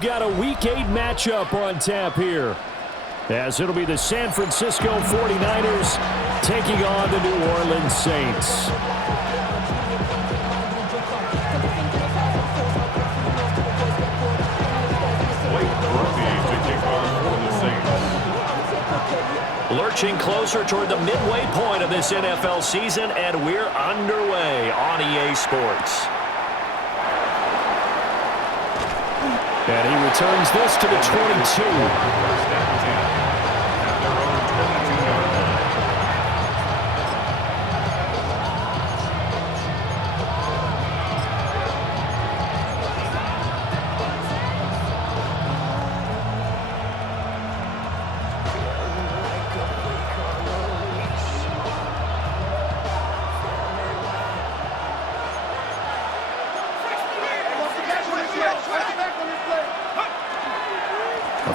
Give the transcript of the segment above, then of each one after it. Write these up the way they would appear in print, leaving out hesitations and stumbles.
Got a Week 8 matchup on tap here, as it'll be the San Francisco 49ers taking on the New Orleans Saints. Lurching closer toward the midway point of this NFL season, and we're underway on EA Sports. And he returns this to the 22.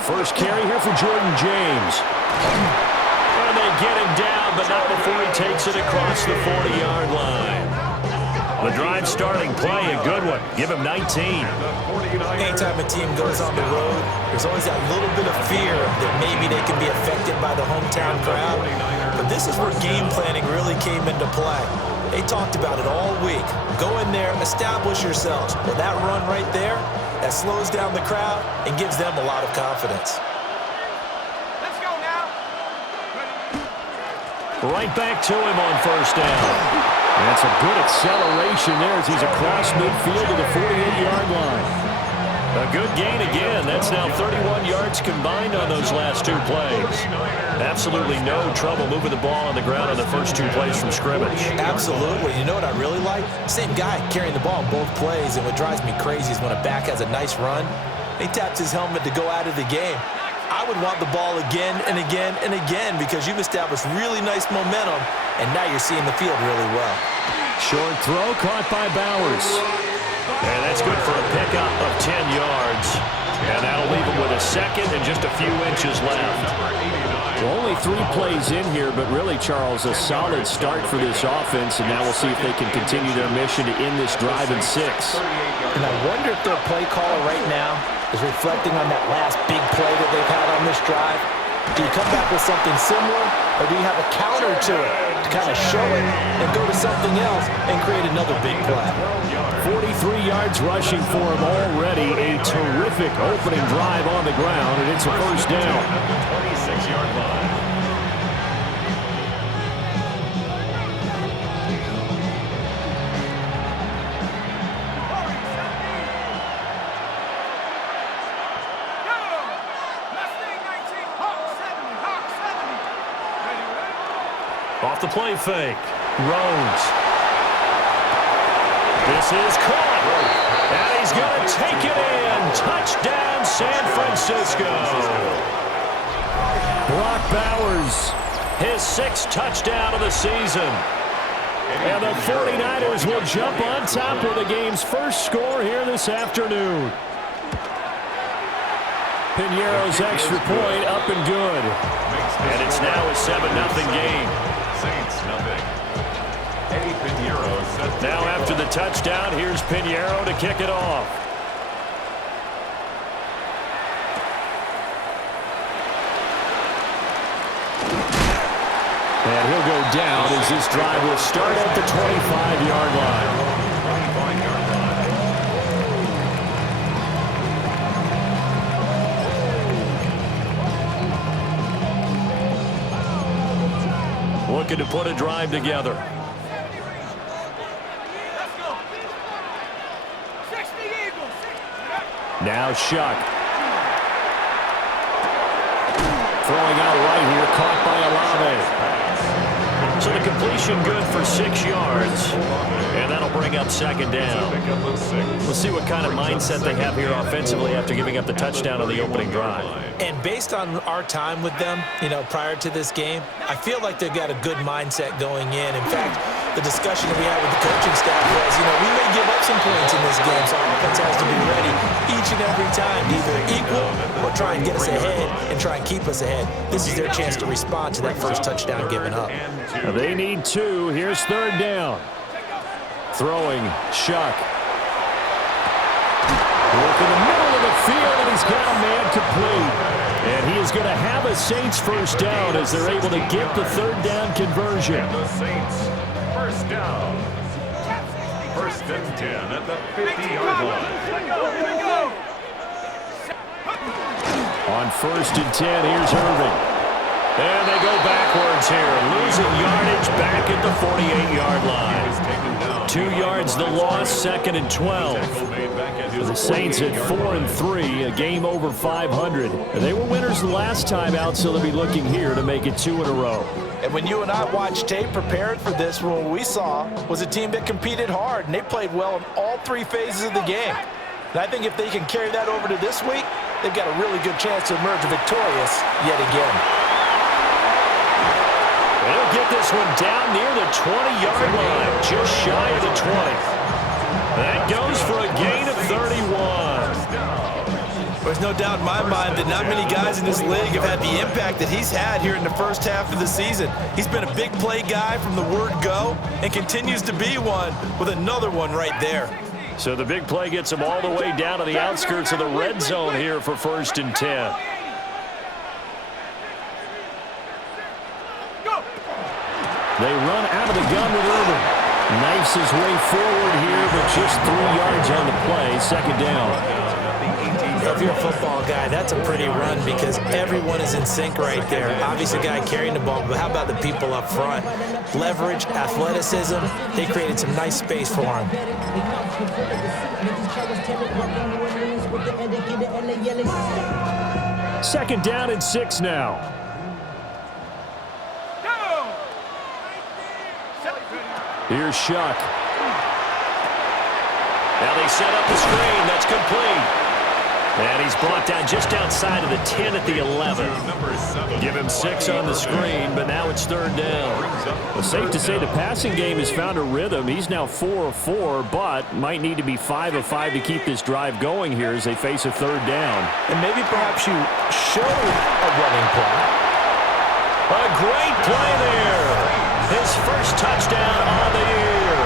First carry here for Jordan James. And they get him down, but not before he takes it across the 40-yard line. The drive starting play, a good one. Give him 19. Anytime a team goes on the road, there's always that little bit of fear that maybe they can be affected by the hometown crowd. But this is where game planning really came into play. They talked about it all week. Go in there, establish yourselves. Well, that run right there, that slows down the crowd and gives them a lot of confidence. Let's go now. Right back to him on first down. That's a good acceleration there as he's across midfield to the 48-yard line. A good gain again. That's now 31 yards combined on those last two plays. Absolutely no trouble moving the ball on the ground on the first two plays from scrimmage. Absolutely. You know what I really like? Same guy carrying the ball in both plays, and what drives me crazy is when a back has a nice run, he taps his helmet to go out of the game. I would want the ball again and again and again because you've established really nice momentum, and now you're seeing the field really well. Short throw caught by Bowers. And that's good for a pickup of 10 yards. And that'll leave him with a second and just a few inches left. Well, only 3 plays in here, but really, Charles, a solid start for this offense. And now we'll see if they can continue their mission to end this drive in 6. And I wonder if their play caller right now is reflecting on that last big play that they've had on this drive. Do you come back with something similar, or do you have a counter to it to kind of show it and go to something else and create another big play? 43 yards rushing for him already. A terrific opening drive on the ground, and it's a first down. 26-yard line. Off the play fake. Rhodes. This is caught. And he's going to take it in. Touchdown, San Francisco. Brock Bowers, his 6th touchdown of the season. And the 49ers will jump on top with the game's first score here this afternoon. Piñeiro's extra point up and good. And it's now a 7-0 game. Saints nothing. Eddie Piñeiro set. Now after the touchdown, here's Piñeiro to kick it off. And he'll go down as this drive will start at the 25-yard line. Looking to put a drive together. Now Shuck. Throwing out right here, caught by Olave. So the completion good for 6 yards. And that'll bring up second down. We'll see what kind of mindset they have here offensively after giving up the touchdown on the opening drive. And based on our time with them, prior to this game, I feel like they've got a good mindset going in. In fact, the discussion that we had with the coaching staff was, we may give up some points in this game, so our offense has to be ready each and every time to either equal or try and get us ahead and try and keep us ahead. This is their chance to respond to that first touchdown given up. They need 2. Here's third down. Throwing, Shuck. Work in the middle of the field, and he's got a man complete. And he is going to have a Saints first down as they're able to get the third down conversion. And the Saints first down. First and 10 at the 50-yard line. On first and 10, here's Irving. And they go backwards here, losing yardage back at the 48-yard line. 2 yards the loss, second and 12. The Saints at 4-3, a game over 500. They were winners the last time out, so they'll be looking here to make it 2 in a row. And when you and I watched tape preparing for this, what we saw was a team that competed hard, and they played well in all 3 phases of the game. And I think if they can carry that over to this week, they've got a really good chance to emerge victorious yet again. They'll get this one down near the 20-yard line, just shy of the 20. That goes for a gain of 31. There's no doubt in my mind that not many guys in this league have had the impact that he's had here in the first half of the season. He's been a big play guy from the word go and continues to be one with another one right there. So the big play gets him all the way down to the outskirts of the red zone here for first and 10. They run out of the gun with Irving. Knifes his way forward here, but just 3 yards on the play, second down. If you're a football guy, that's a pretty run because everyone is in sync right there. Obviously, the guy carrying the ball, but how about the people up front? Leverage, athleticism, they created some nice space for him. Second down and 6 now. Here's Shuck. Now they set up the screen. That's complete. And he's brought down just outside of the 10 at the 11. Give him 6 on the screen, but now it's third down. It's safe to say the passing game has found a rhythm. He's now 4 of 4, but might need to be 5 of 5 to keep this drive going here as they face a third down. And maybe perhaps you show a running play. A great play there. His first touchdown on the year.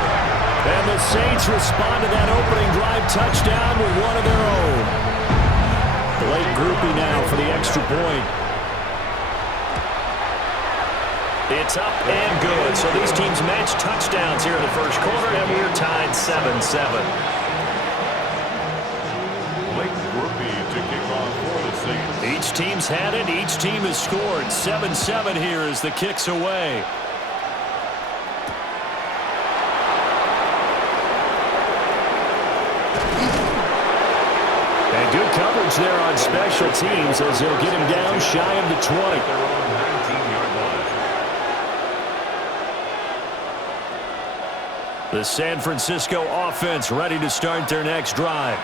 And the Saints respond to that opening drive touchdown with one of their own. Late groupie now for the extra point. It's up and good. So these teams match touchdowns here in the first quarter, and we're tied 7-7. Late groupie to kick off for the Saints. Each team's had it. Each team has scored. 7-7 here as the kick's away. And good coverage there on special teams as they'll get him down shy of the 20. They're on 19-yard line. The San Francisco offense ready to start their next drive.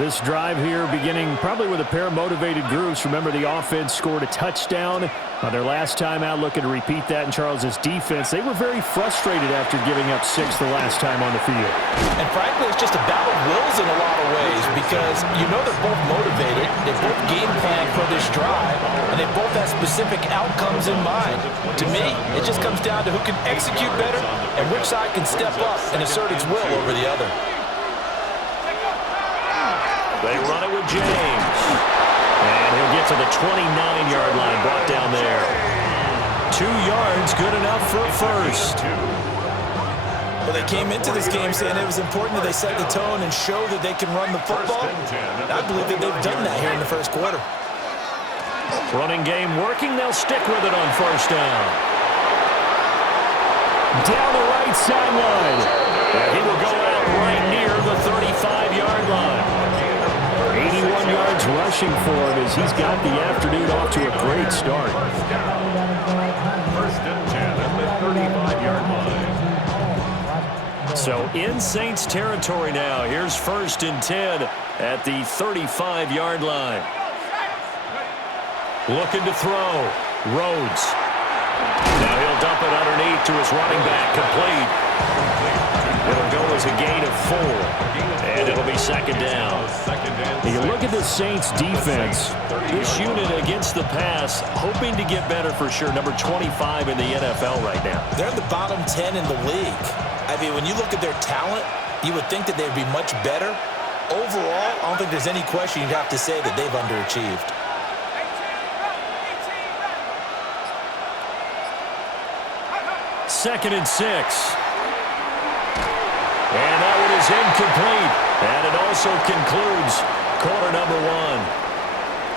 This drive here beginning probably with a pair of motivated groups. Remember, the offense scored a touchdown on their last time out, looking to repeat that in Charles's defense. They were very frustrated after giving up 6 the last time on the field. And frankly, it's just a battle of wills in a lot of ways because you know they're both motivated, they both game plan for this drive, and they both have specific outcomes in mind. To me, it just comes down to who can execute better and which side can step up and assert its will over the other. They run it with James. And he'll get to the 29-yard line, brought down there. 2 yards, good enough for a first. Well, they came into this game saying it was important that they set the tone and show that they can run the football. I believe that they've done that here in the first quarter. Running game working. They'll stick with it on first down. Down the right sideline. And he will go out right near the 35-yard line. 81 yards rushing for him as he's got the afternoon off to a great start. First and 10 at the 35-yard line. So in Saints territory now. Here's first and 10 at the 35-yard line. Looking to throw. Rhodes. Now he'll dump it underneath to his running back. Complete. It'll go as a gain of 4. And it'll be second down. You look at the Saints defense. This unit against the pass, hoping to get better for sure. Number 25 in the NFL right now. They're in the bottom 10 in the league. I mean, when you look at their talent, you would think that they'd be much better. Overall, I don't think there's any question you'd have to say that they've underachieved. 2nd and 6. And that one is incomplete. And it also concludes quarter number 1.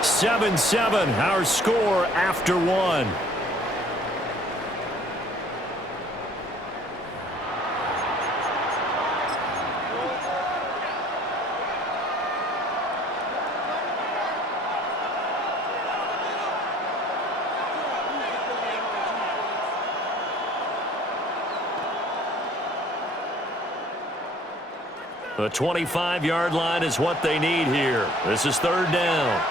7-7, our score after 1. The 25-yard line is what they need here. This is 3rd down.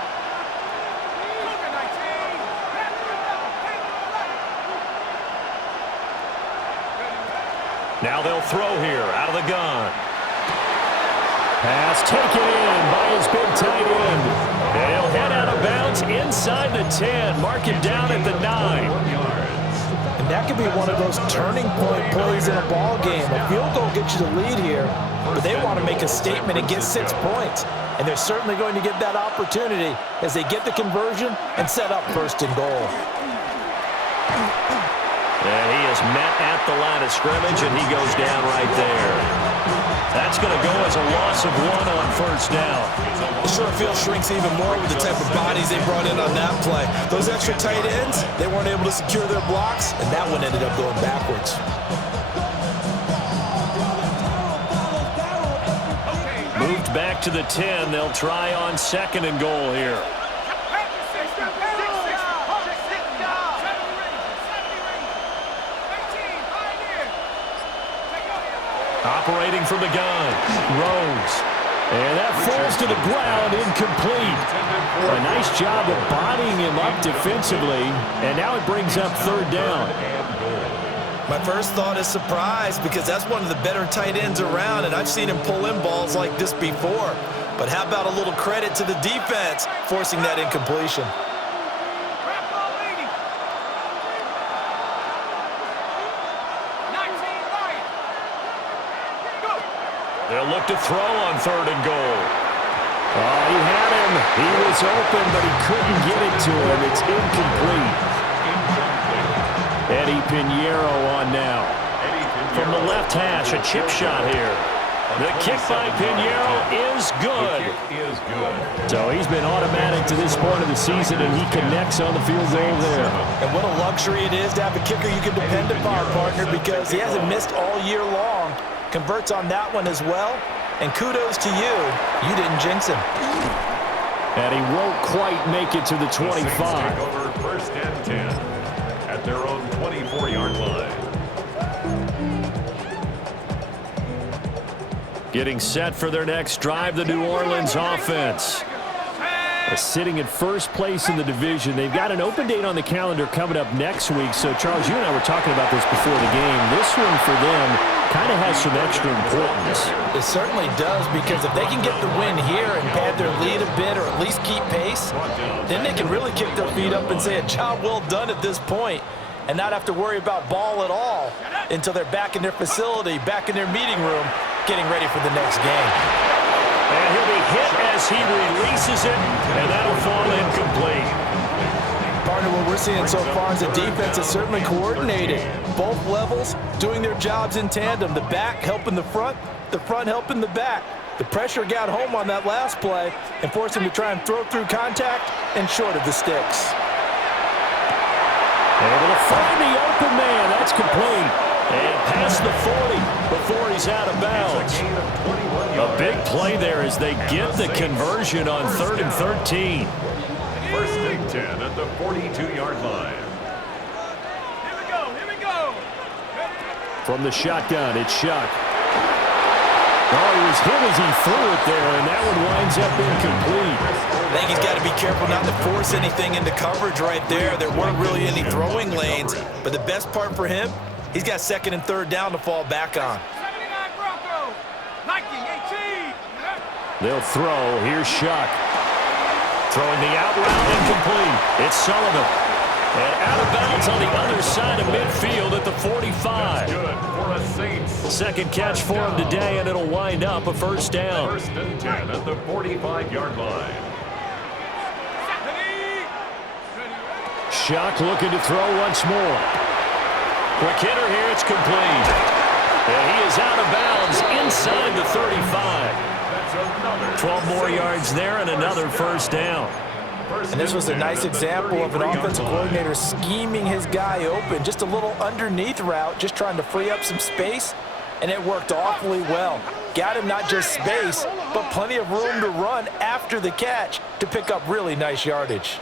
Now they'll throw here out of the gun. Pass taken in by his big tight end. They'll head out of bounds inside the 10. Mark him down at the 9. And that could be one of those turning point plays in a ball game. A field goal gets you the lead here, but they want to make a statement and get 6 points. And they're certainly going to get that opportunity as they get the conversion and set up 1st and goal. And he is met at the line of scrimmage, and he goes down right there. That's going to go as a loss of 1 on 1st down. The short field shrinks even more with the type of bodies they brought in on that play. Those extra tight ends, they weren't able to secure their blocks, and that one ended up going backwards. Moved back to the 10. They'll try on 2nd and goal here. Operating from the gun, Rose. And that falls to the ground, incomplete. A nice job of bodying him up defensively, and now it brings up 3rd down. My first thought is surprise because that's one of the better tight ends around, and I've seen him pull in balls like this before. But how about a little credit to the defense forcing that incompletion? They'll look to throw on 3rd and goal. Oh, he had him. He was open, but he couldn't get it to him. It's incomplete. Eddie Pinheiro on now. From the left hash, a chip shot here. The kick by Pinheiro is good. So he's been automatic to this point of the season, and he connects on the field goal there. And what a luxury it is to have a kicker you can depend upon, partner, because he hasn't missed all year long. Converts on that one as well, and kudos to you. You didn't jinx him. And he won't quite make it to the 25. Over 1st and 10 at their own 24-yard line. Getting set for their next drive, the New Orleans offense. Sitting at 1st place in the division. They've got an open date on the calendar coming up next week. So, Charles, you and I were talking about this before the game. This one for them kind of has some extra importance. It certainly does, because if they can get the win here and pad their lead a bit or at least keep pace, then they can really kick their feet up and say a job well done at this point and not have to worry about ball at all until they're back in their facility, back in their meeting room, getting ready for the next game. And he'll be hit as he releases it, and that'll fall incomplete. Partner, what we're seeing so far is the defense is certainly coordinated. Both levels doing their jobs in tandem. The back helping the front helping the back. The pressure got home on that last play and forced him to try and throw through contact and short of the sticks. Able to find the open man. That's complete. And past the 40 before he's out of bounds. A big play there as they get the conversion on 3rd and 13. 1st and 10 at the 42-yard line. Here we go. From the shotgun, it's Shuck. Oh, he was hit as he threw it there, and that one winds up incomplete. I think he's got to be careful not to force anything into coverage right there. There weren't really any throwing lanes, but the best part for him, he's got 2nd and 3rd down to fall back on. 79 Bronco. Nike 18. They'll throw. Here's Shuck. Throwing the out route incomplete. It's Sullivan. And out of bounds on the other side of midfield at the 45. Good for a Saints. Second catch for him today, and it'll wind up a first down. First and 10 at the 45-yard line. Shock looking to throw once more. Quick hitter here, it's complete. And he is out of bounds inside the 35. 12 more yards there and another first down. And this was a nice example of an offensive coordinator scheming his guy open. Just a little underneath route, just trying to free up some space, and it worked awfully well. Got him not just space, but plenty of room to run after the catch to pick up really nice yardage.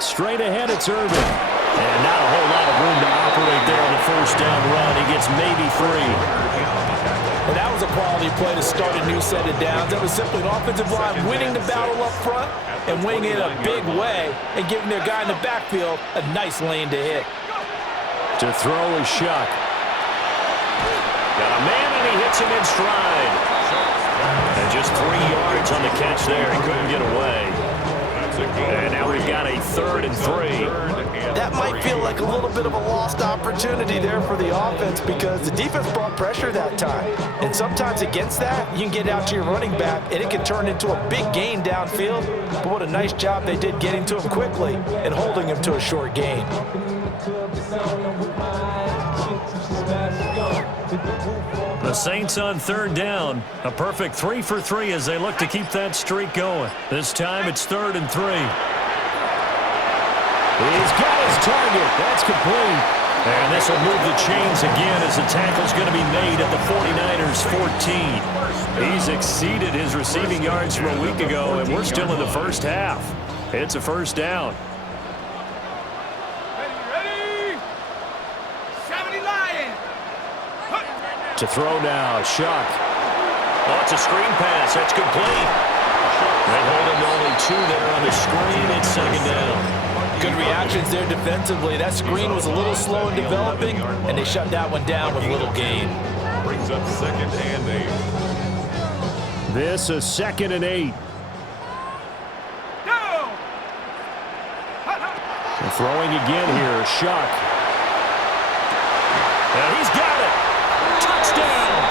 Straight ahead, it's Irvin. And not a whole lot of room to operate there on the first down run. He gets maybe 3. And that was a quality play to start a new set of downs. That was simply an offensive line winning the battle up front and winning it a big way and giving their guy in the backfield a nice lane to hit. To throw is Shuck. Got a man, and he hits him in stride. And just 3 yards on the catch there. He couldn't get away. And now we've got a 3rd and 3. That might feel like a little bit of a lost opportunity there for the offense because the defense brought pressure that time. And sometimes against that, you can get out to your running back, and it can turn into a big gain downfield. But what a nice job they did getting to him quickly and holding him to a short gain. The Saints on 3rd down. A perfect 3 for 3 as they look to keep that streak going. This time it's 3rd and 3. He's got his target. That's complete. And this will move the chains again as the tackle's going to be made at the 49ers 14. He's exceeded his receiving yards from a week ago, and we're still in the first half. It's a first down. Ready? 70 Lions. To throw now, Shuck. Oh, it's a screen pass. That's complete. They hold him to only 2 there on the screen. It's 2nd down. Good reactions there defensively. That screen was a little slow in developing, and they shut that one down with little gain. Brings up 2nd and 8. This is 2nd and 8. Down. And throwing again here, Shuck. And he's got it. Touchdown.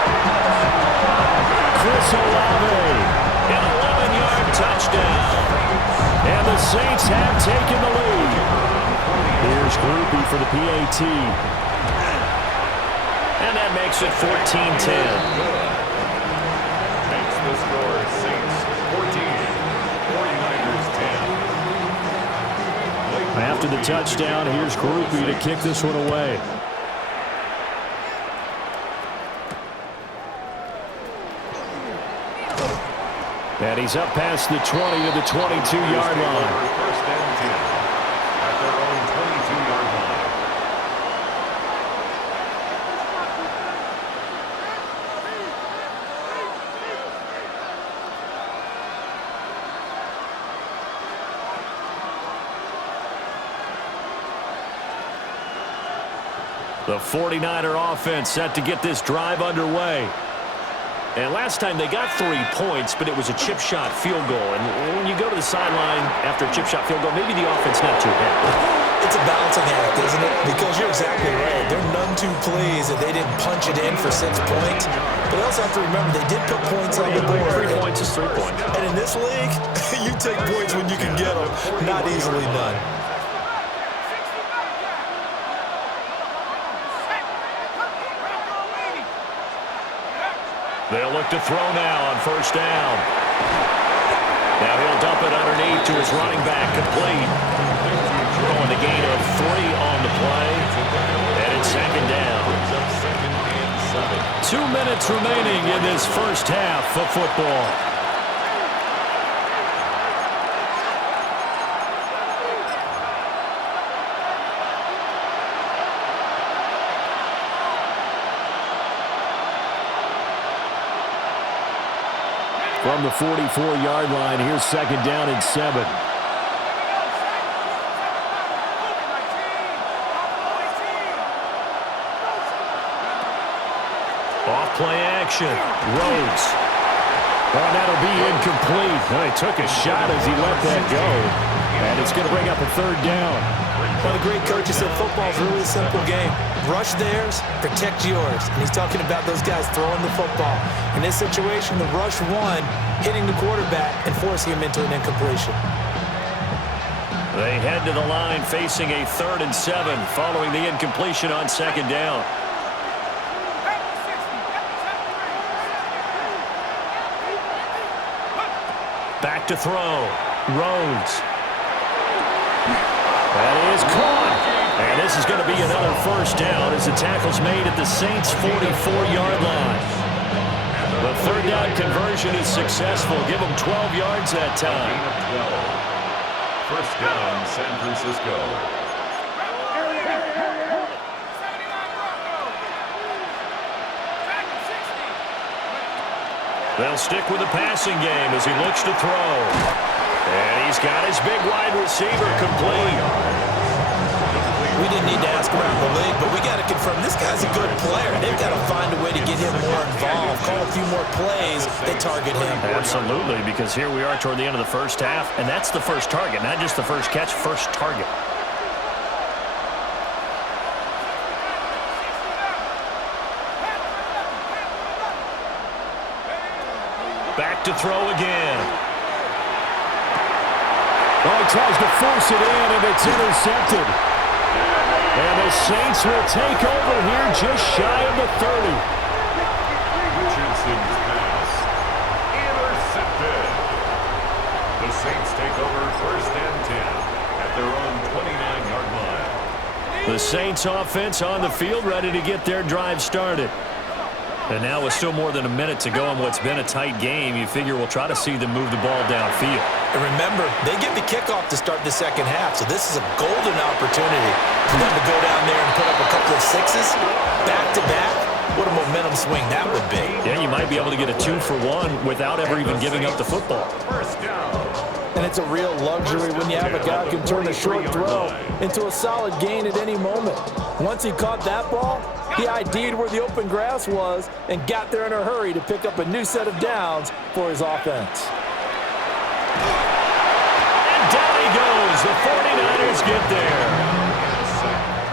Chris Olave. An 11-yard touchdown. And the Saints have taken the lead. Here's Groupie for the PAT. And that makes it 14-10. Makes the score Saints 14, 49ers 10. After the touchdown, here's Groupie to kick this one away. And he's up past the 20 to the 22-yard line. First and 10 at their own 22-yard line. The 49er offense set to get this drive underway. And last time they got 3 points, but it was a chip shot field goal. And when you go to the sideline after a chip shot field goal, maybe the offense not too happy. It's a balancing act, isn't it? Because you're exactly right. They're none too pleased that they didn't punch it in for 6 points. But they also have to remember they did put points on the board. 3 points is 3 points. And in this league, you take points when you can get them, not easily done. They'll look to throw now on first down. Now he'll dump it underneath to his running back, complete. Going to gain of 3 on the play. And it's 2nd down. 2 minutes remaining in this first half of football. From the 44-yard line, here's 2nd down and 7. Off play action. Rhodes. Oh, that'll be incomplete. Well, he took a shot as he let that go. And it's going to bring up a third down. One of the great coaches said football is really a simple game. Rush theirs, protect yours. And he's talking about those guys throwing the football. In this situation, the rush one, hitting the quarterback and forcing him into an incompletion. They head to the line facing a 3rd and 7 following the incompletion on 2nd down. Back to throw. Rhodes. That is caught. And this is going to be another first down as the tackle's made at the Saints' 44-yard line. The 3rd down conversion is successful. Give them 12 yards that time. First down, San Francisco. They'll stick with the passing game as he looks to throw. And he's got his big wide receiver complete. We didn't need to ask around the league, but we got to confirm this guy's a good player. They've got to find a way to get him more involved, call a few more plays that target him. Absolutely, because here we are toward the end of the first half, and that's the first target, not just the first catch, first target. Back to throw again. Oh, he tries to force it in, and it's intercepted. And the Saints will take over here just shy of the 30. Richardson's pass. Intercepted. The Saints take over 1st and 10 at their own 29-yard line. The Saints offense on the field, ready to get their drive started. And now with still more than a minute to go in what's been a tight game, you figure we'll try to see them move the ball downfield. And remember, they get the kickoff to start the second half, so this is a golden opportunity for them to go down there and put up a couple of sixes back-to-back. What a momentum swing that would be. Yeah, you might be able to get a 2-for-1 without ever even giving up the football. First down. And it's a real luxury when you have a guy who can turn a short throw into a solid gain at any moment. Once he caught that ball, he ID'd where the open grass was and got there in a hurry to pick up a new set of downs for his offense. And down he goes. The 49ers get there.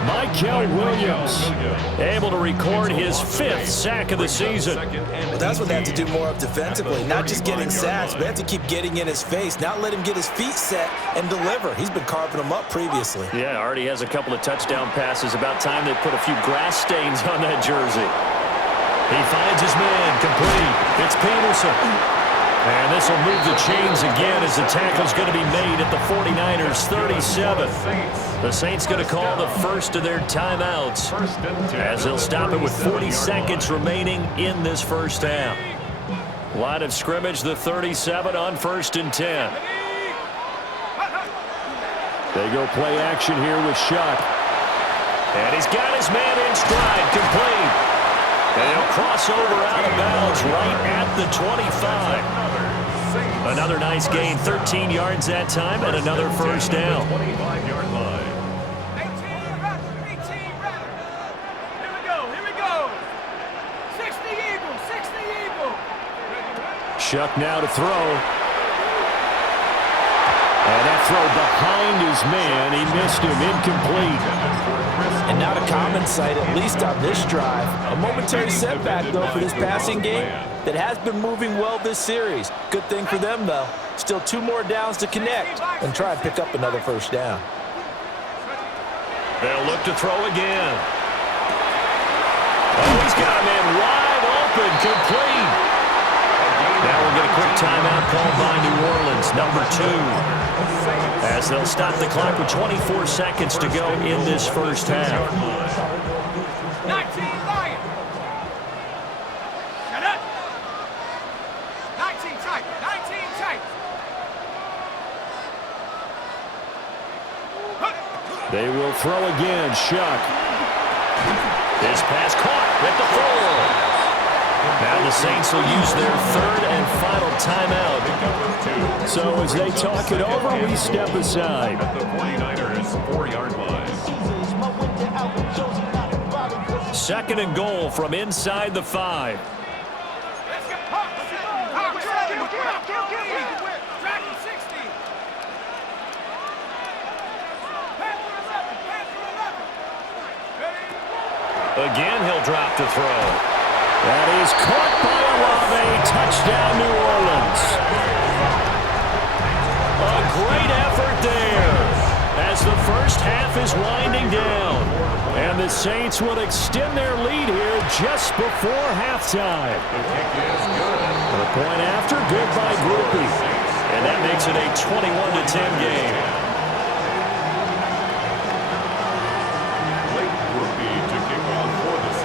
Michael Williams able to record his 5th sack of the season. Well, that's what they have to do more of defensively. Not just getting sacks, but they have to keep getting in his face, not let him get his feet set and deliver. He's been carving them up previously. Yeah, already has a couple of touchdown passes. About time they put a few grass stains on that jersey. He finds his man complete. It's Peterson. And this will move the chains again as the tackle's going to be made at the 49ers' 37. The Saints going to call the first of their timeouts as they'll stop it with 40 seconds remaining in this first half. Line of scrimmage, the 37 on 1st and 10. They go play action here with Shuck. And he's got his man in stride, complete. And he'll cross over out of bounds right at the 25. Another nice gain, 13 yards that time, and another first down. 25-yard line. 18, here we go. 60 Eagle. Shuck now to throw. And that throw behind his man. He missed him, incomplete. And not a common sight, at least on this drive. A momentary setback, though, for this passing game that has been moving well this series. Good thing for them, though. Still 2 more downs to connect and try and pick up another first down. They'll look to throw again. Oh, he's got a man wide open, complete. Now we'll get a quick timeout called by New Orleans, number 2. As they'll stop the clock with 24 seconds to go in this first half. 19 Lions. Shut up. 19 tight. They will throw again. Shuck. This pass caught at the 4. Now the Saints will use their 3rd and final timeout. So as they talk it over, we step aside. At the 49ers' 4-yard line. 2nd and goal from inside the 5. Let's go. Again, he'll drop to throw. That is caught by Olave. Touchdown, New Orleans. A great effort there as the first half is winding down. And the Saints will extend their lead here just before halftime. The point after, good by Groupie. And that makes it a 21-10 game.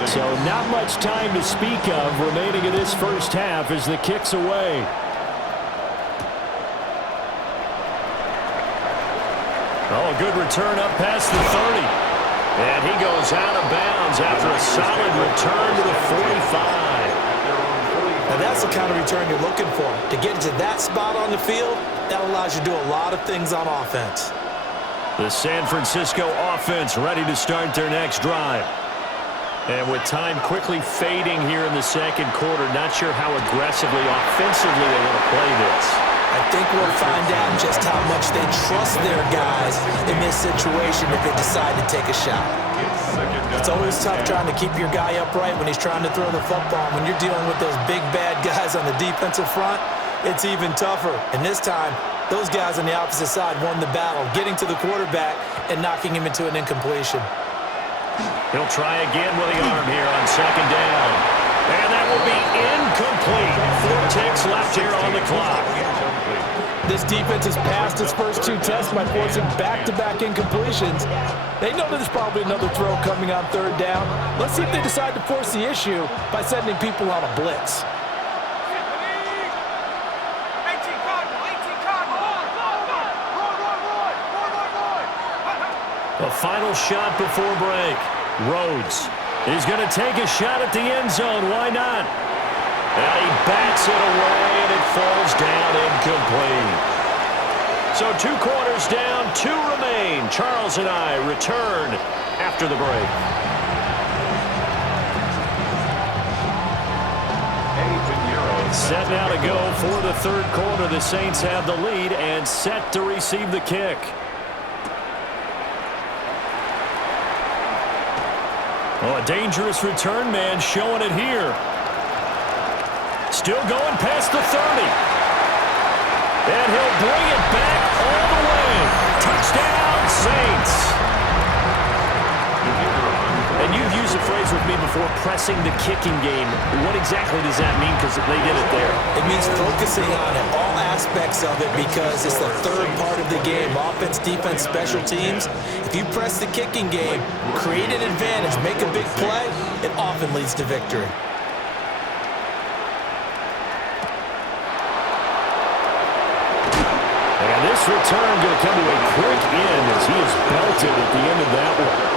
So not much time to speak of remaining in this first half as the kick's away. Oh, a good return up past the 30. And he goes out of bounds after a solid return to the 45. Now that's the kind of return you're looking for. To get to that spot on the field, that allows you to do a lot of things on offense. The San Francisco offense ready to start their next drive. And with time quickly fading here in the second quarter, not sure how aggressively, offensively they want to play this. I think we'll find out just how much they trust their guys in this situation if they decide to take a shot. It's always tough trying to keep your guy upright when he's trying to throw the football. When you're dealing with those big, bad guys on the defensive front, it's even tougher. And this time, those guys on the opposite side won the battle, getting to the quarterback and knocking him into an incompletion. He'll try again with the arm here on second down. And that will be incomplete. 4 ticks left here on the clock. This defense has passed its first 2 tests by forcing back-to-back incompletions. They know there's probably another throw coming on third down. Let's see if they decide to force the issue by sending people on a blitz. A final shot before break. Rhodes is going to take a shot at the end zone. Why not? And he bats it away, and it falls down incomplete. So 2 quarters down, 2 remain. Charles and I return after the break. Set now to go for the third quarter. The Saints have the lead and set to receive the kick. Oh, a dangerous return man showing it here. Still going past the 30. And he'll bring it back all the way. Touchdown, Saints. And you've used the phrase with me before, pressing the kicking game. What exactly does that mean? Because they did it there. It means focusing on it, all aspects of it, because it's the third part of the game. Offense, defense, special teams. If you press the kicking game, create an advantage, make a big play, it often leads to victory. And this return going to come to a quick end as he is belted at the end of that one.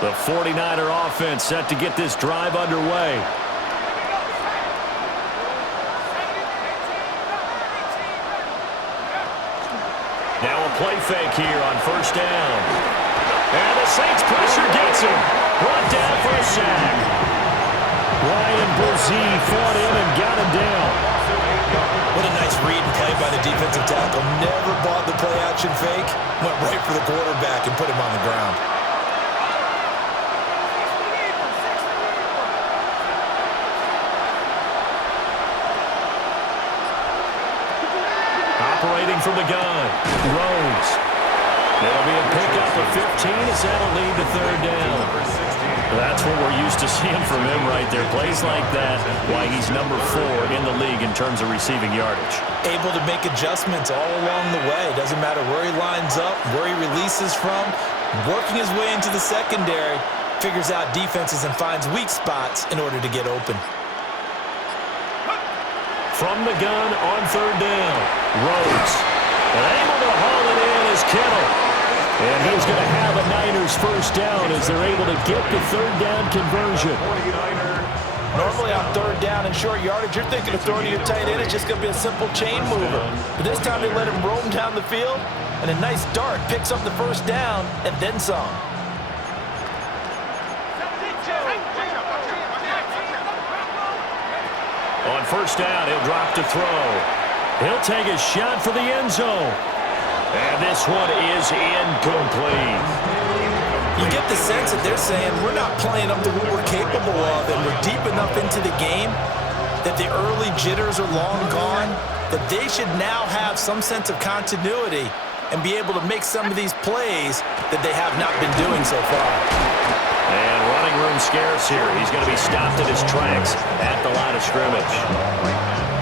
The 49er offense set to get this drive underway. Now a play fake here on first down. And the Saints pressure gets him. Brought down for a sack. Ryan Brzee fought in and got him down. What a nice read and play by the defensive tackle. Never bought the play action fake. Went right for the quarterback and put him on the ground. Operating from the gun, Rhodes. It'll be a pickup of 15 as that'll lead to third down. That's what we're used to seeing from him right there. Plays like that, why he's number 4 in the league in terms of receiving yardage. Able to make adjustments all along the way. Doesn't matter where he lines up, where he releases from. Working his way into the secondary, figures out defenses and finds weak spots in order to get open. From the gun on third down, Rhodes. And able to haul it in is Kittle. And he's going to have a Niners first down as they're able to get the third down conversion. Normally on third down and short yardage, you're thinking of throwing to your tight end. It's just going to be a simple chain mover. But this time they let him roam down the field, and a nice dart picks up the first down and then some. first down. He'll drop to throw. He'll take a shot for the end zone. And this one is incomplete. You get the sense that they're saying we're not playing up to what we're capable of, and we're deep enough into the game that the early jitters are long gone, that they should now have some sense of continuity and be able to make some of these plays that they have not been doing so far. And running room scarce here. He's going to be stopped in his tracks at the line of scrimmage.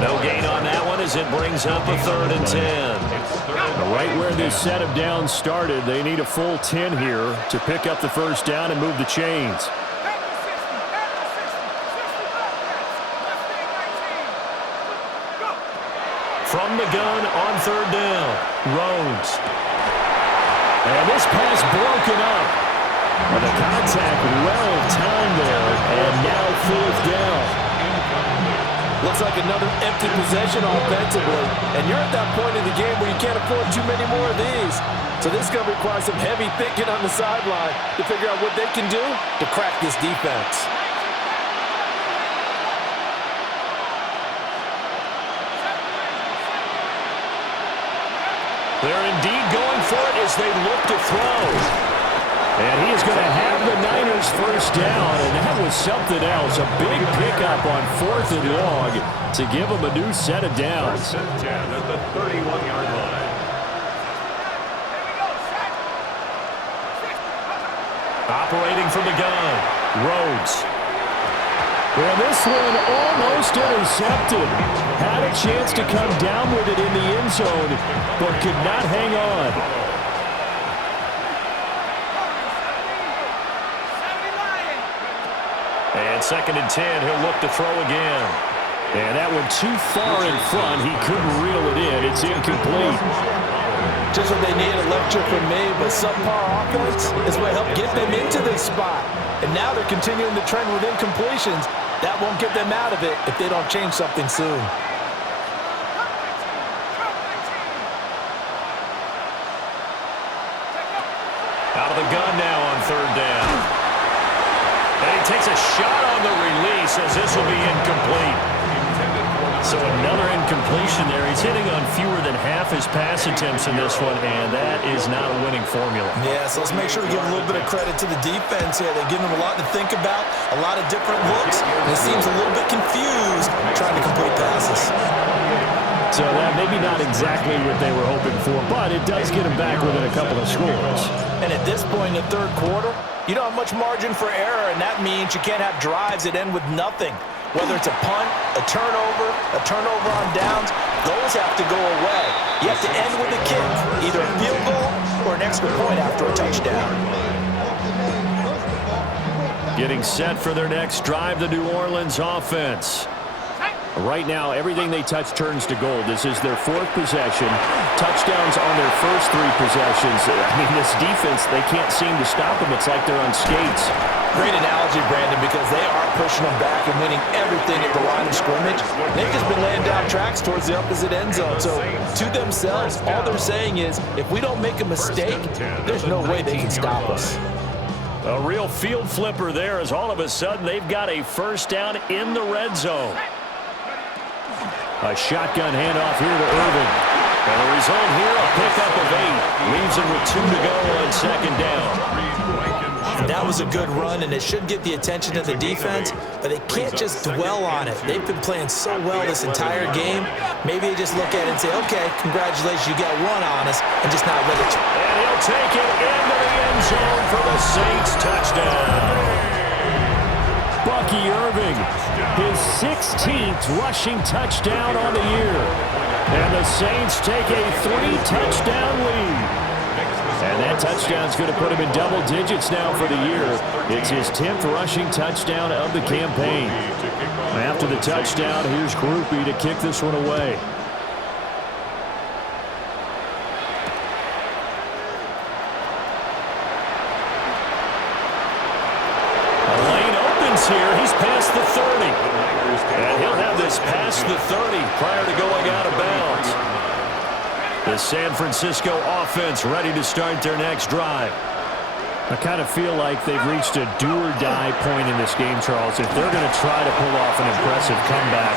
No gain on that one as it brings up a 3rd and 10. Right where this set of downs started, they need a full 10 here to pick up the first down and move the chains. From the gun on 3rd down, Rhodes. And this pass broken up. And the contact well timed there, and now 4th down. Looks like another empty possession offensively. And you're at that point in the game where you can't afford too many more of these. So this is going to require some heavy thinking on the sideline to figure out what they can do to crack this defense. They're indeed going for it as they look to throw. And he is going to have the Niners first down, and that was something else. A big pickup on 4th and long to give them a new set of downs. 10 at the 31-yard line. Operating from the gun, Rhodes. Well, this one almost intercepted. Had a chance to come down with it in the end zone, but could not hang on. And 2nd and 10, he'll look to throw again. And that one too far in front. He couldn't reel it in. It's incomplete. Just what they need, a lecture from me, but subpar offense is what helped get them into this spot. And now they're continuing the trend with incompletions. That won't get them out of it if they don't change something soon. Out of the gun now on 3rd down. And he takes a shot on the release as this will be incomplete. So another incompletion there. He's hitting on fewer than half his pass attempts in this one, and that is not a winning formula. Yeah, so let's make sure we give a little bit of credit to the defense here. They're giving them a lot to think about, a lot of different looks, and it seems a little bit confused trying to complete passes. So that maybe not exactly what they were hoping for, but it does get them back within a couple of scores. And at this point in the 3rd quarter, you don't have much margin for error, and that means you can't have drives that end with nothing. Whether it's a punt, a turnover on downs, those have to go away. You have to end with a kick, either a field goal or an extra point after a touchdown. Getting set for their next drive, the New Orleans offense. Right now, everything they touch turns to gold. This is their 4th possession. Touchdowns on their first 3 possessions. I mean, this defense, they can't seem to stop them. It's like they're on skates. Great analogy, Brandon, because they are pushing them back and winning everything at the line of scrimmage. They've just been laying down tracks towards the opposite end zone. So to themselves, all they're saying is, if we don't make a mistake, there's no way they can stop us. A real field flipper there as all of a sudden they've got a first down in the red zone. A shotgun handoff here to Irving. And the result here, a pickup of 8. Leaves him with 2 to go on 2nd down. That was a good run, and it should get the attention of the defense, but they can't just dwell on it. They've been playing so well this entire game. Maybe they just look at it and say, okay, congratulations, you got one on us, and just not let it. And he'll take it into the end zone for the Saints touchdown. Bucky Irving, his 16th rushing touchdown on the year. And the Saints take a 3-touchdown lead. And that touchdown's going to put him in double digits now for the year. It's his 10th rushing touchdown of the campaign. After the touchdown, here's Groupie to kick this one away. Here, he's past the 30. And he'll have this past the 30 prior to going out of bounds. The San Francisco offense ready to start their next drive. I kind of feel like they've reached a do-or-die point in this game, Charles. If they're going to try to pull off an impressive comeback,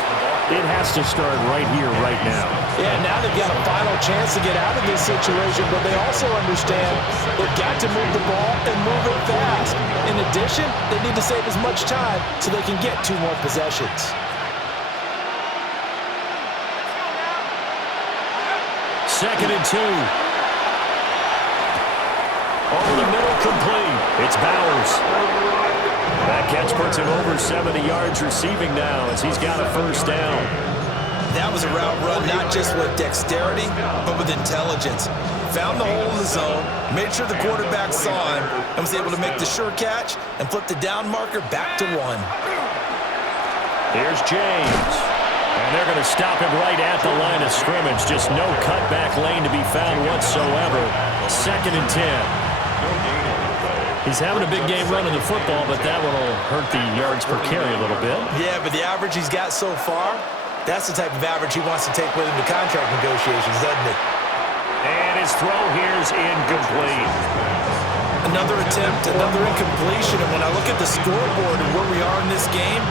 It has to start right here, right now. Yeah, now they've got a final chance to get out of this situation, but they also understand they've got to move the ball and move it fast. In addition, they need to save as much time so they can get 2 more possessions. Second and 2. Over the middle, complete. It's Bowers. That catch puts him over 70 yards receiving now as he's got a first down. That was a route run not just with dexterity, but with intelligence. Found the hole in the zone, made sure the quarterback saw him, and was able to make the sure catch and flip the down marker back to 1. Here's James. And they're going to stop him right at the line of scrimmage. Just no cutback lane to be found whatsoever. Second and 10. He's having a big game running the football, but that one will hurt the yards per carry a little bit. Yeah, but the average he's got so far, that's the type of average he wants to take with him to contract negotiations, doesn't it? And his throw here is incomplete. Another attempt, another incompletion. And when I look at the scoreboard and where we are in this game,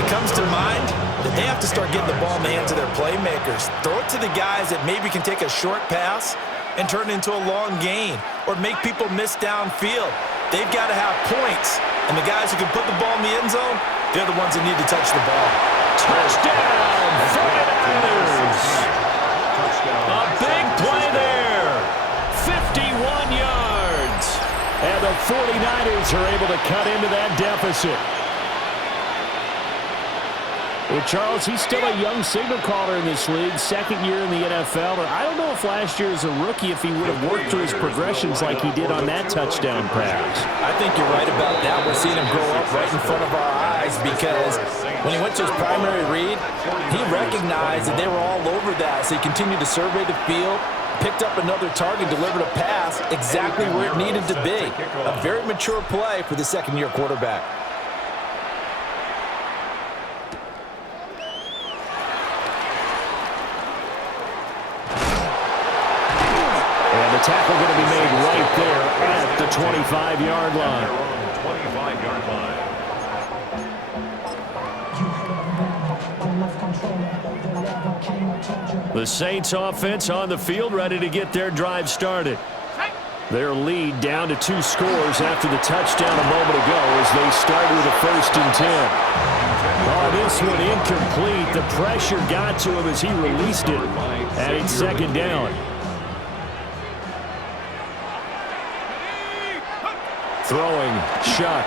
it comes to mind that they have to start getting the ball in the hands of their playmakers. Throw it to the guys that maybe can take a short pass and turn it into a long gain or make people miss downfield. They've got to have points. And the guys who can put the ball in the end zone, they're the ones that need to touch the ball. Touchdown, 49ers. A big play there. 51 yards. And the 49ers are able to cut into that deficit. Well, Charles, he's still a young signal caller in this league, second year in the NFL. But I don't know if last year as a rookie if he would have worked through his progressions like he did on that touchdown pass. I think you're right about that. We're seeing him grow up right in front of our eyes because when he went to his primary read, he recognized that they were all over that. So he continued to survey the field, picked up another target, delivered a pass exactly where it needed to be. A very mature play for the second-year quarterback. The tackle going to be made right there at the 25-yard line. 25-yard line. The Saints offense on the field, ready to get their drive started. Their lead down to 2 scores after the touchdown a moment ago as they start with a first and 10. Oh, this one incomplete. The pressure got to him as he released it. And it's second down. Throwing, Shuck.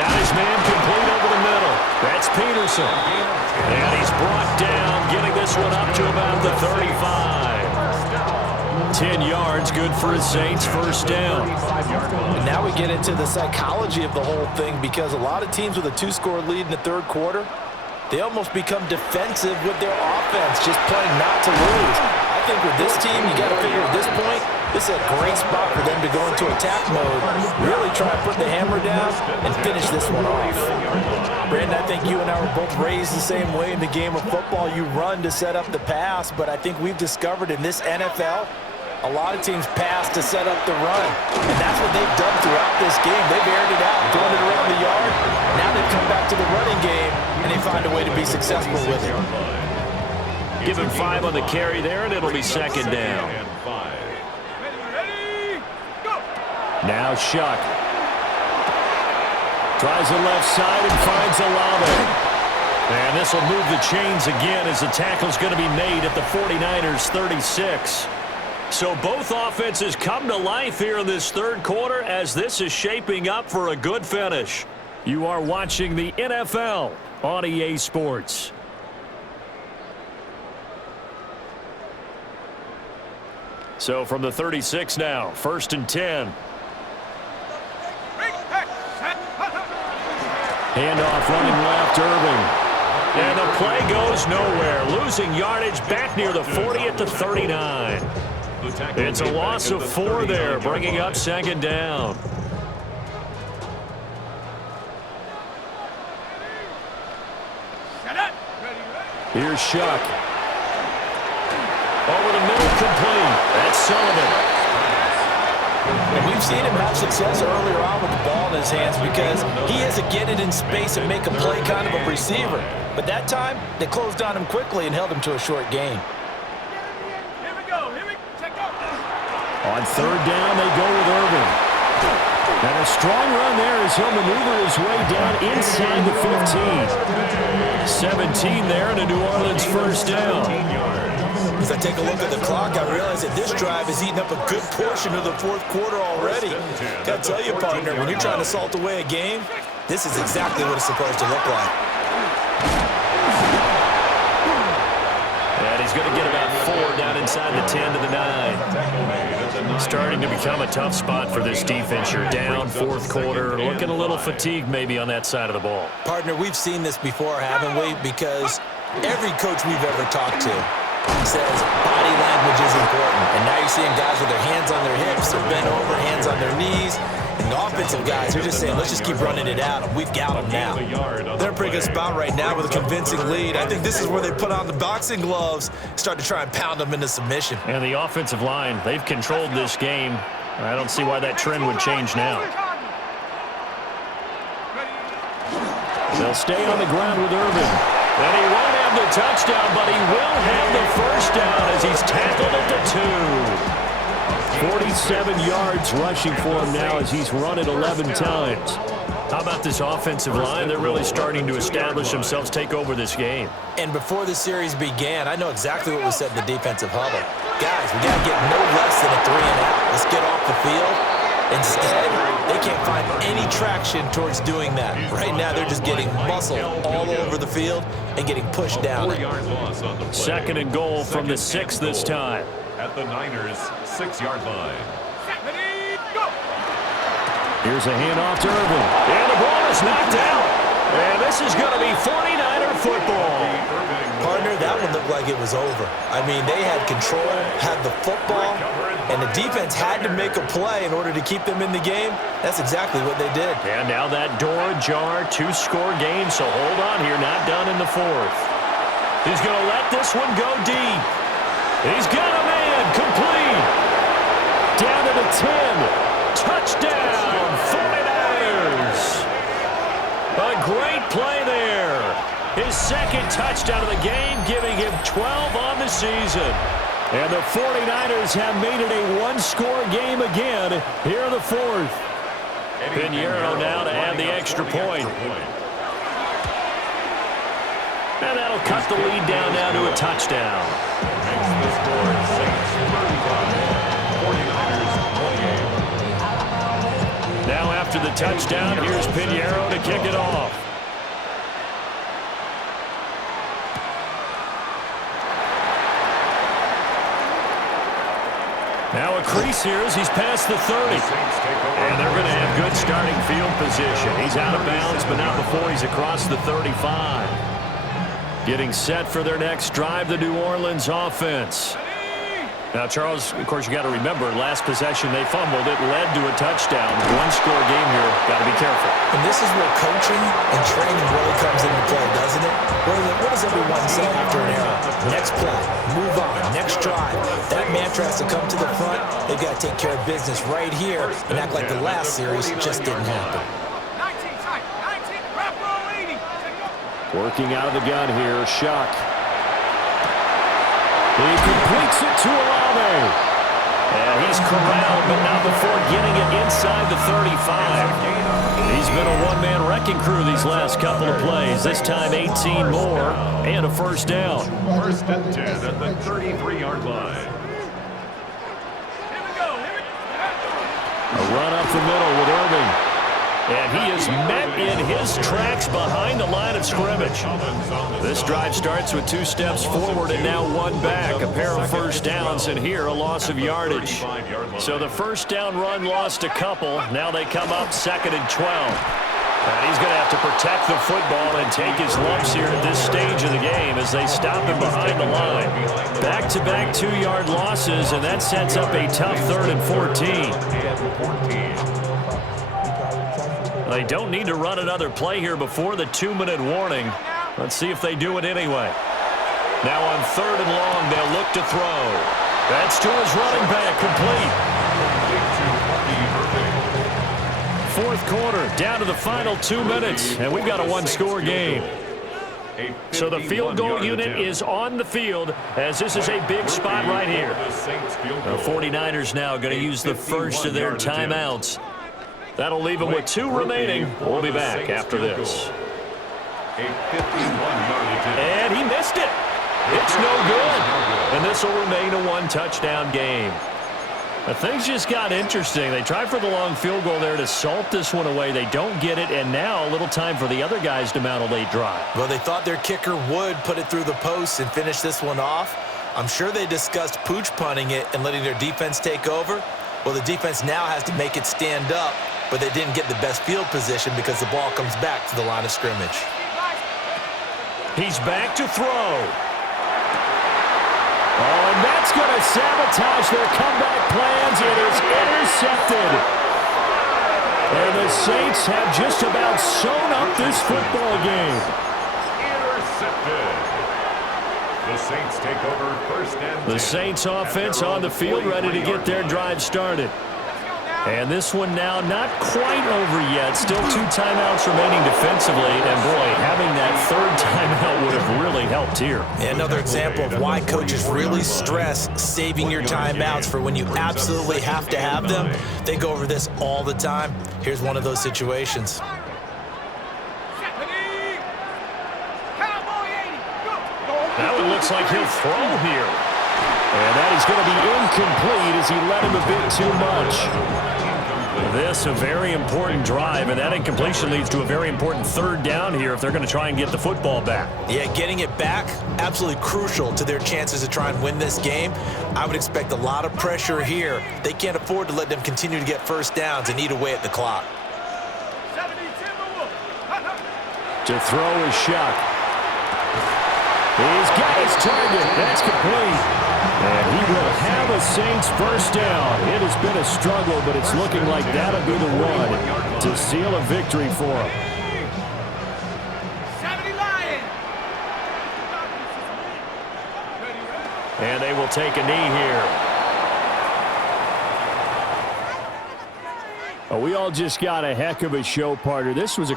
Got his man complete over the middle. That's Peterson. And he's brought down, getting this one up to about the 35. 10 yards, good for the Saints, first down. And now we get into the psychology of the whole thing because a lot of teams with a 2-score lead in the third quarter, they almost become defensive with their offense, just playing not to lose. I think with this team, you got to figure at this point, this is a great spot for them to go into attack mode, really try to put the hammer down and finish this one off. Brandon, I think you and I were both raised the same way in the game of football. You run to set up the pass, but I think we've discovered in this NFL, a lot of teams pass to set up the run. And that's what they've done throughout this game. They've aired it out, throwing it around the yard. Now they've come back to the running game, and they find a way to be successful with it. Give him 5 on the carry there, and it'll be second down. Now Shuck. Tries the left side and finds Olave. And this will move the chains again as the tackle's going to be made at the 49ers 36. So both offenses come to life here in this third quarter as this is shaping up for a good finish. You are watching the NFL on EA Sports. So from the 36 now, first and 10. Handoff running left, Irving. And the play goes nowhere. Losing yardage back near the 40 at the 39. It's a loss of 4 there, bringing up second down. Here's Shuck. Over the middle, complete. That's Sullivan. And we we've seen him have success earlier on with the ball in his hands because he is a get it in space and make a play kind of a receiver. But that time, they closed on him quickly and held him to a short gain. Here we go. Check out. On third down, they go with Irvin. And a strong run there as he'll maneuver his way down inside the 15. 17 there and a New Orleans first down. As I take a look at the clock, I realize that this drive has eaten up a good portion of the fourth quarter already. Got to tell you, partner, when you're trying to salt away a game, this is exactly what it's supposed to look like. And he's going to get about 4 down inside the 10 to the 9. Starting to become a tough spot for this defense. You're down fourth quarter, looking a little fatigued maybe on that side of the ball. Partner, we've seen this before, haven't we? Because every coach we've ever talked to says body language is important. And now you're seeing guys with their hands on their hips, they're bent over, hands on their knees. And the offensive guys are just saying, let's just keep running it out, and we've got them now. They're in a pretty good spot right now with a convincing lead. I think this is where they put on the boxing gloves, start to try and pound them into submission. And the offensive line, they've controlled this game. I don't see why that trend would change now. They'll stay on the ground with Irvin. And he won't have the touchdown, but he will have the first down as he's tackled at the 2. 47 yards rushing for him now as he's run it 11 times. How about this offensive line? They're really starting to establish themselves, take over this game. And before the series began, I know exactly what was said in the defensive huddle. Guys, we got to get no less than a 3 and out. Let's get off the field. Instead, they can't find any traction towards doing that. Right now, they're just getting muscle all over the field and getting pushed down. Second and goal from the 6 this time. At the Niners' 6-yard line. Here's a handoff to Irvin. And the ball is knocked out. And this is going to be 49er football. Partner, that one looked like it was over. I mean, they had control, had the football, and the defense had to make a play in order to keep them in the game. That's exactly what they did. And now that door ajar, 2-score game, so hold on here, not done in the 4th. He's going to let this one go deep. He's got a man, complete. Down to the 10. Touchdown, 49ers. A great play there. His second touchdown of the game, giving him 12 on the season. And the 49ers have made it a 1-score game again here in the 4th. Pinheiro now to add the extra point. And that'll cut the lead down now to a touchdown. Makes the score Saints 35, 49ers 28. Now after the touchdown, here's Pinheiro to kick it off. Now a crease here as he's past the 30. And they're going to have good starting field position. He's out of bounds, but not before he's across the 35. Getting set for their next drive, the New Orleans offense. Now, Charles, of course, you got to remember, last possession they fumbled. It led to a touchdown. 1-score game here. Got to be careful. And this is where coaching and training really comes into play, doesn't it? What does everyone say after an error? Next play, move on, next drive. That mantra has to come to the front. They've got to take care of business right here and act like the last series just didn't happen. 19 tight, 19, wrap roll 80. Working out of the gun here, Shuck. He completes it to Olave. And he's corralled, but not before getting it inside the 35. He's been a one-man wrecking crew these last couple of plays. This time 18 more and a first down. First and 10 at the 33-yard line. Here we go. A run up the middle with Irving. And he is met in his tracks behind the line of scrimmage. This drive starts with 2 steps forward and now 1 back. A pair of first downs, and here a loss of yardage. So the first down run lost a couple. Now they come up 2nd and 12. And he's going to have to protect the football and take his lumps here at this stage of the game as they stop him behind the line. Back-to-back 2-yard losses, and that sets up a tough 3rd and 14. They don't need to run another play here before the 2-minute warning. Let's see if they do it anyway. Now on 3rd and long, they'll look to throw. That's to his running back, complete. quarter, down to the final 2 minutes, and we've got a one-score game. So the field goal unit is on the field as this is a big spot right here. The 49ers now going to use the first of their timeouts. That'll leave them with 2 remaining. We'll be back after this. And he missed it. It's no good. And this will remain a one-touchdown game. But things just got interesting. They tried for the long field goal there to salt this one away. They don't get it, and now a little time for the other guys to mount a late drive. Well, they thought their kicker would put it through the post and finish this one off. I'm sure they discussed pooch punting it and letting their defense take over. Well, the defense now has to make it stand up, but they didn't get the best field position because the ball comes back to the line of scrimmage. He's back to throw. Oh, and that's going to sabotage their comeback plans. It is intercepted. And the Saints have just about sewn up this football game. Intercepted. The Saints take over first and 10. The Saints offense on the field, ready to get their drive started. And this one now not quite over yet. Still 2 timeouts remaining defensively. And, boy, having that third timeout would have really helped here. Yeah, another example of why coaches really stress saving your timeouts for when you absolutely have to have them. They go over this all the time. Here's one of those situations. That one looks like he'll throw here. And that is going to be incomplete as he let him a bit too much. This a very important drive, and that incompletion leads to a very important third down here if they're going to try and get the football back. Yeah, getting it back, absolutely crucial to their chances to try and win this game. I would expect a lot of pressure here. They can't afford to let them continue to get first downs and eat away at the clock. To throw is Shuck. He's got his target. That's complete. And he will have a Saints first down. It has been a struggle, but it's looking like that'll be the one to seal a victory for him. And they will take a knee here. We all just got a heck of a show, partner. This was a